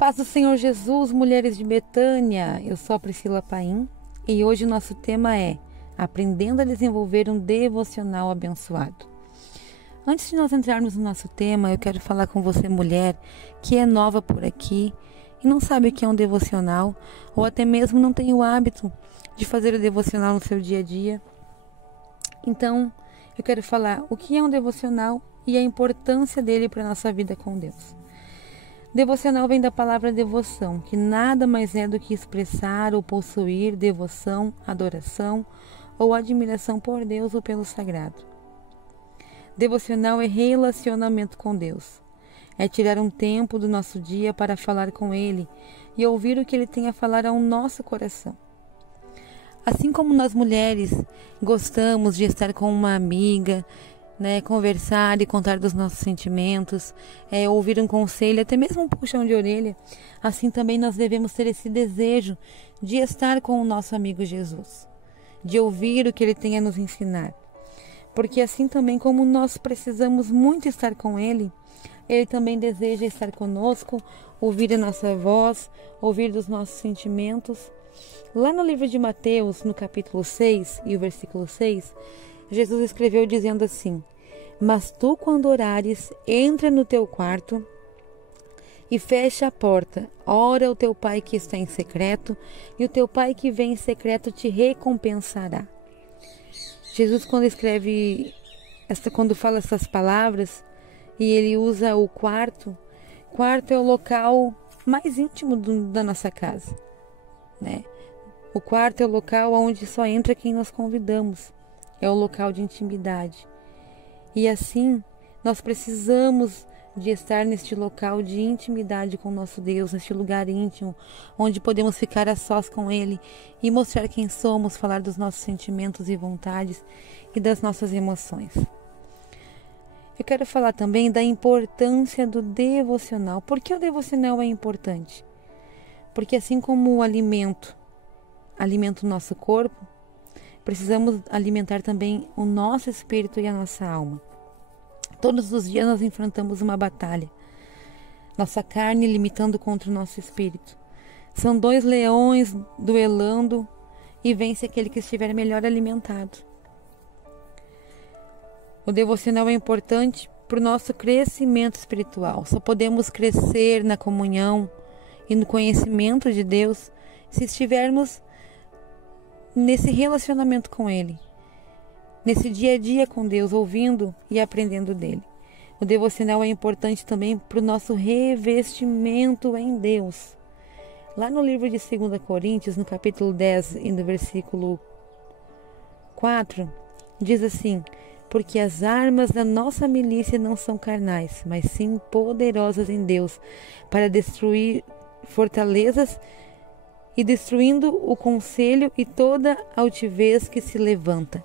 Paz do Senhor Jesus, mulheres de Betânia, eu sou a Priscila Paim e hoje o nosso tema é Aprendendo a desenvolver um devocional abençoado. Antes de nós entrarmos no nosso tema, eu quero falar com você, mulher, que é nova por aqui e não sabe o que é um devocional ou até mesmo não tem o hábito de fazer o devocional no seu dia a dia. Então, eu quero falar o que é um devocional e a importância dele para a nossa vida com Deus. Devocional vem da palavra devoção, que nada mais é do que expressar ou possuir devoção, adoração ou admiração por Deus ou pelo sagrado. Devocional é relacionamento com Deus. É tirar um tempo do nosso dia para falar com Ele e ouvir o que Ele tem a falar ao nosso coração. Assim como nós mulheres gostamos de estar com uma amiga, conversar e contar dos nossos sentimentos, ouvir um conselho, até mesmo um puxão de orelha, assim também nós devemos ter esse desejo de estar com o nosso amigo Jesus, de ouvir o que Ele tem a nos ensinar. Porque assim também como nós precisamos muito estar com Ele, Ele também deseja estar conosco, ouvir a nossa voz, ouvir dos nossos sentimentos. Lá no livro de Mateus, no capítulo 6 e o versículo 6, Jesus escreveu dizendo assim: Mas tu, quando orares, entra no teu quarto e fecha a porta. Ora ao teu pai que está em secreto, e o teu pai que vem em secreto te recompensará. Jesus, quando fala essas palavras, e ele usa o quarto é o local mais íntimo da nossa casa, O quarto é o local onde só entra quem nós convidamos. É o local de intimidade. E assim, nós precisamos de estar neste local de intimidade com o nosso Deus, neste lugar íntimo, onde podemos ficar a sós com Ele e mostrar quem somos, falar dos nossos sentimentos e vontades e das nossas emoções. Eu quero falar também da importância do devocional. Por que o devocional é importante? Porque assim como o alimenta o nosso corpo, precisamos alimentar também o nosso espírito e a nossa alma. Todos os dias nós enfrentamos uma batalha. Nossa carne limitando contra o nosso espírito. São dois leões duelando e vence aquele que estiver melhor alimentado. O devocional é importante para o nosso crescimento espiritual. Só podemos crescer na comunhão e no conhecimento de Deus se estivermos nesse relacionamento com Ele, nesse dia a dia com Deus, ouvindo e aprendendo dEle. O devocional é importante também para o nosso revestimento em Deus. Lá no livro de 2 Coríntios, no capítulo 10 e no versículo 4, diz assim: Porque as armas da nossa milícia não são carnais, mas sim poderosas em Deus, para destruir fortalezas e destruindo o conselho e toda altivez que se levanta.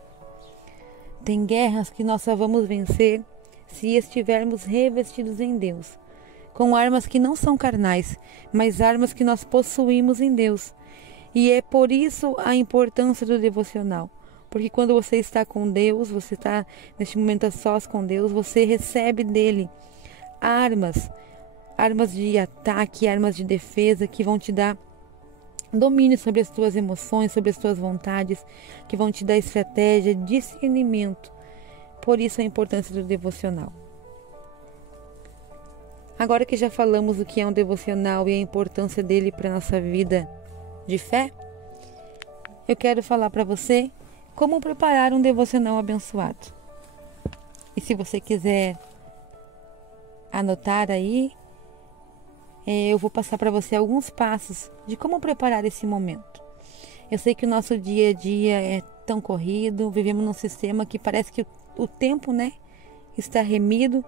Tem guerras que nós só vamos vencer se estivermos revestidos em Deus, com armas que não são carnais, mas armas que nós possuímos em Deus. E é por isso a importância do devocional, porque quando você está com Deus, você está neste momento a sós com Deus, você recebe dele armas de ataque, armas de defesa que vão te dar domínio sobre as tuas emoções, sobre as tuas vontades, que vão te dar estratégia, discernimento. Por isso a importância do devocional. Agora que já falamos o que é um devocional e a importância dele para a nossa vida de fé, eu quero falar para você como preparar um devocional abençoado. E se você quiser anotar aí, eu vou passar para você alguns passos de como preparar esse momento. Eu sei que o nosso dia a dia é tão corrido, vivemos num sistema que parece que o tempo, está remido,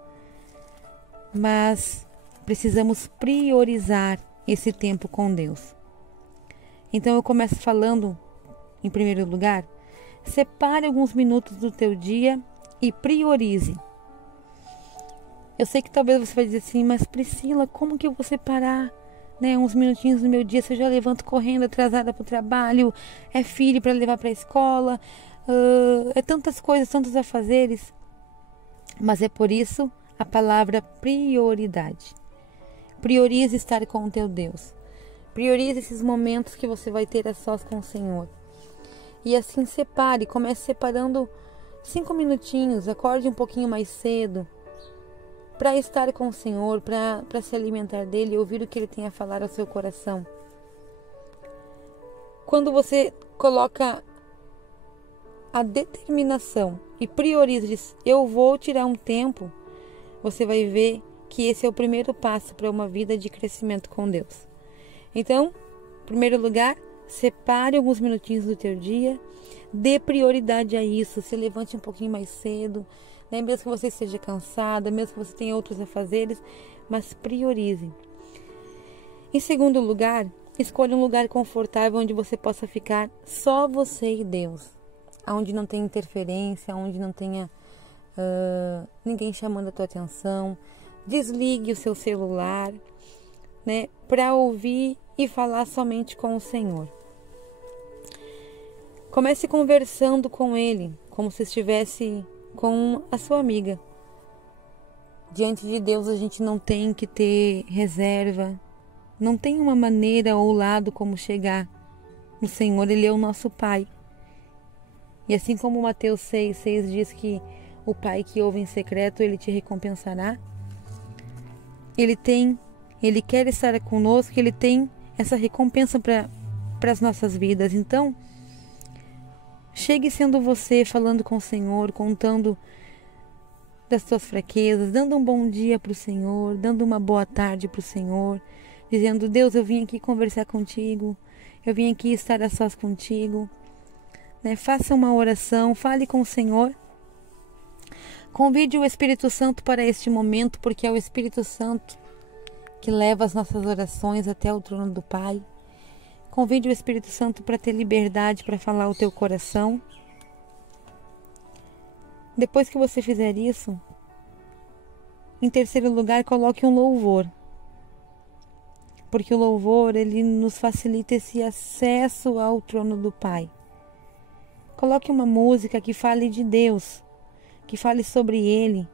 mas precisamos priorizar esse tempo com Deus. Então eu começo falando, em primeiro lugar, separe alguns minutos do teu dia e priorize. Eu sei que talvez você vai dizer assim, mas Priscila, como que eu vou separar uns minutinhos do meu dia se eu já levanto correndo, atrasada para o trabalho, é filho para levar para a escola, é tantas coisas, tantos afazeres. Mas é por isso a palavra prioridade. Priorize estar com o teu Deus. Priorize esses momentos que você vai ter a sós com o Senhor. E assim separe, comece separando 5 minutinhos, acorde um pouquinho mais cedo, para estar com o Senhor, para se alimentar dele e ouvir o que ele tem a falar ao seu coração. Quando você coloca a determinação e prioriza, diz, eu vou tirar um tempo, você vai ver que esse é o primeiro passo para uma vida de crescimento com Deus. Então, em primeiro lugar, separe alguns minutinhos do teu dia, dê prioridade a isso, se levante um pouquinho mais cedo, né? Mesmo que você esteja cansada, mesmo que você tenha outros afazeres, mas priorize. Em segundo lugar, escolha um lugar confortável onde você possa ficar só você e Deus, onde não tenha interferência, onde não tenha ninguém chamando a tua atenção. Desligue o seu celular, né, para ouvir e falar somente com o Senhor. Comece conversando com Ele, como se estivesse com a sua amiga. Diante de Deus a gente não tem que ter reserva, não tem uma maneira ou lado como chegar. O Senhor, Ele é o nosso Pai. E assim como Mateus 6,6 diz que o Pai que ouve em secreto, Ele te recompensará. Ele quer estar conosco, Ele tem essa recompensa para as nossas vidas. Então, chegue sendo você, falando com o Senhor, contando das suas fraquezas, dando um bom dia para o Senhor, dando uma boa tarde para o Senhor, dizendo, Deus, eu vim aqui conversar contigo, eu vim aqui estar a sós contigo. Né? Faça uma oração, fale com o Senhor. Convide o Espírito Santo para este momento, porque é o Espírito Santo que leva as nossas orações até o trono do Pai. Convide o Espírito Santo para ter liberdade para falar o teu coração. Depois que você fizer isso, em terceiro lugar, coloque um louvor. Porque o louvor, ele nos facilita esse acesso ao trono do Pai. Coloque uma música que fale de Deus, que fale sobre Ele,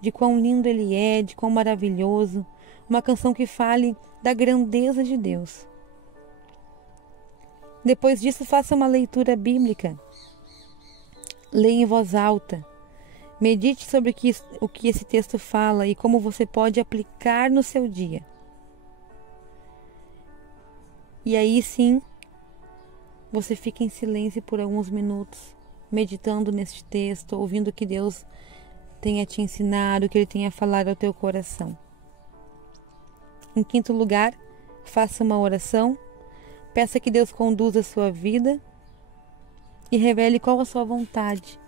de quão lindo Ele é, de quão maravilhoso. Uma canção que fale da grandeza de Deus. Depois disso, faça uma leitura bíblica. Leia em voz alta. Medite sobre o que esse texto fala e como você pode aplicar no seu dia. E aí sim, você fica em silêncio por alguns minutos, meditando neste texto, ouvindo o que Deus tem a te ensinar, o que Ele tem a falar ao teu coração. Em quinto lugar, faça uma oração, peça que Deus conduza a sua vida e revele qual a sua vontade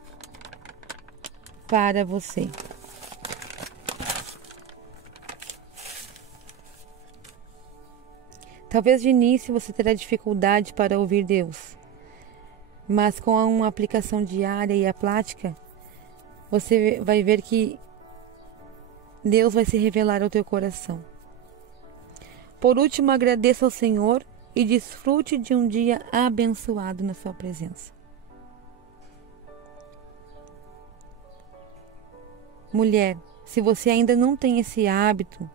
para você. Talvez de início você terá dificuldade para ouvir Deus, mas com uma aplicação diária e a prática, você vai ver que Deus vai se revelar ao teu coração. Por último, agradeça ao Senhor e desfrute de um dia abençoado na sua presença. Mulher, se você ainda não tem esse hábito,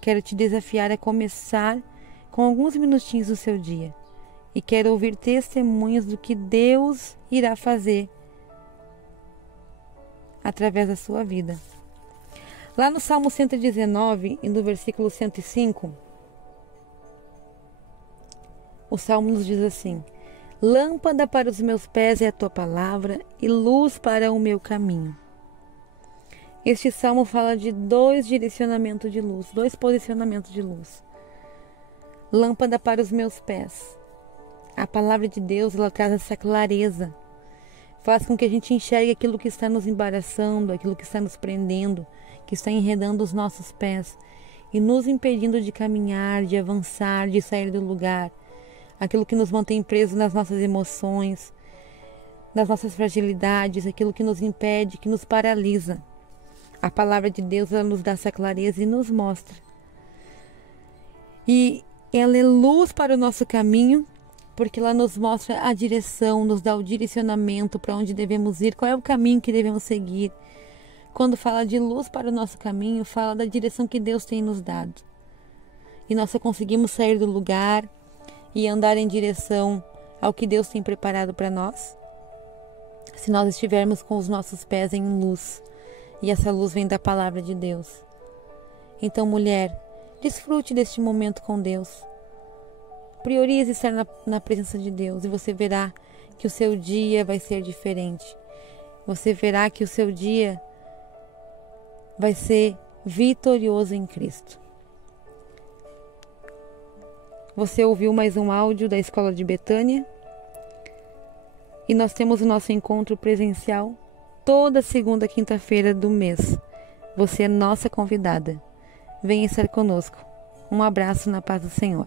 quero te desafiar a começar com alguns minutinhos do seu dia. E quero ouvir testemunhos do que Deus irá fazer através da sua vida. Lá no Salmo 119 e no versículo 105, o Salmo nos diz assim: lâmpada para os meus pés é a tua palavra e luz para o meu caminho. Este Salmo fala de 2 direcionamentos de luz, 2 posicionamentos de luz. Lâmpada para os meus pés. A palavra de Deus, ela traz essa clareza. Faz com que a gente enxergue aquilo que está nos embaraçando, aquilo que está nos prendendo, que está enredando os nossos pés e nos impedindo de caminhar, de avançar, de sair do lugar. Aquilo que nos mantém presos nas nossas emoções, nas nossas fragilidades, aquilo que nos impede, que nos paralisa. A palavra de Deus, ela nos dá essa clareza e nos mostra. E ela é luz para o nosso caminho, porque ela nos mostra a direção, nos dá o direcionamento para onde devemos ir, qual é o caminho que devemos seguir. Quando fala de luz para o nosso caminho, fala da direção que Deus tem nos dado. e nós só conseguimos sair do lugar e andar em direção ao que Deus tem preparado para nós se nós estivermos com os nossos pés em luz, e essa luz vem da palavra de Deus. Então, mulher, desfrute deste momento com Deus. Priorize estar na presença de Deus e você verá que o seu dia vai ser diferente. Você verá que o seu dia vai ser vitorioso em Cristo. Você ouviu mais um áudio da Escola de Betânia? E nós temos o nosso encontro presencial toda segunda quinta-feira do mês. Você é nossa convidada. Venha estar conosco. Um abraço na paz do Senhor.